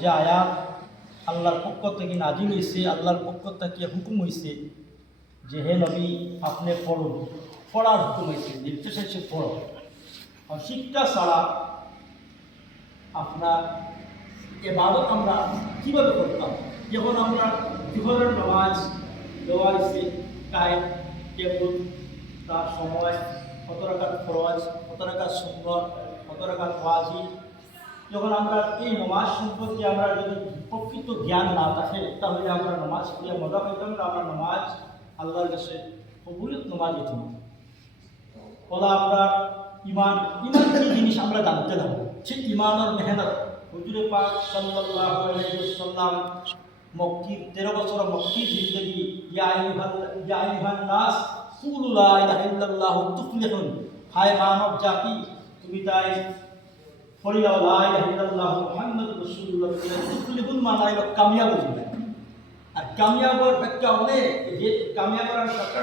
যে আয়াত আল্লাহর পক্ষ থেকে নাজিল হয়েছে, আল্লাহর পক্ষ থেকে হুকুম হয়েছে যে হে নবী আপনি পড়ুন, পড়ার হুকুম হয়েছে, নির্দেশ হয়েছে পড়ো। শিক্ষা ছাড়া আপনার এবাদত আমরা কীভাবে করতাম? যখন আমরা জোহরের নামাজ দেওয়া হয়েছে কায়েম টেবুল, তার সময় কত রাকাত ফরজ, কত রাকাত সুন্নত, কত রাকাত ওয়াজিব, যখন আমরা এই নামাজ সম্পর্কে আমরা যদি প্রকৃত জ্ঞান না থাকে তাহলে আমরা নামাজ পড়িয়া মজা পাইতাম না, আমরা নামাজ আল্লাহর কাছে কবুলিয়ত নামাজ হইতাম। বলা আমরা ইমান ইমান কী জিনিস আমরা জানতে না, সেই ইমানের মেহনত হুজুরে পাক সাল্লাল্লাহু আলাইহি ওয়াসাল্লাম মক্কির 13 বছর মক্কির জিন্দেগি ইয়া আইয়ুহান নাস কুলু লা ইলাহা ইল্লাল্লাহু তুফলিহুন, হায় মানব জাতি তুমি তাই ফরিয়াও লা ইলাহা ইল্লাল্লাহু মুহাম্মাদুর রাসূলুল্লাহ তুফলিহুন মানে হলো কামিয়াব হইবে। আর কামিয়াবের ব্যাখ্যা অনেক, যে কামিয়াবের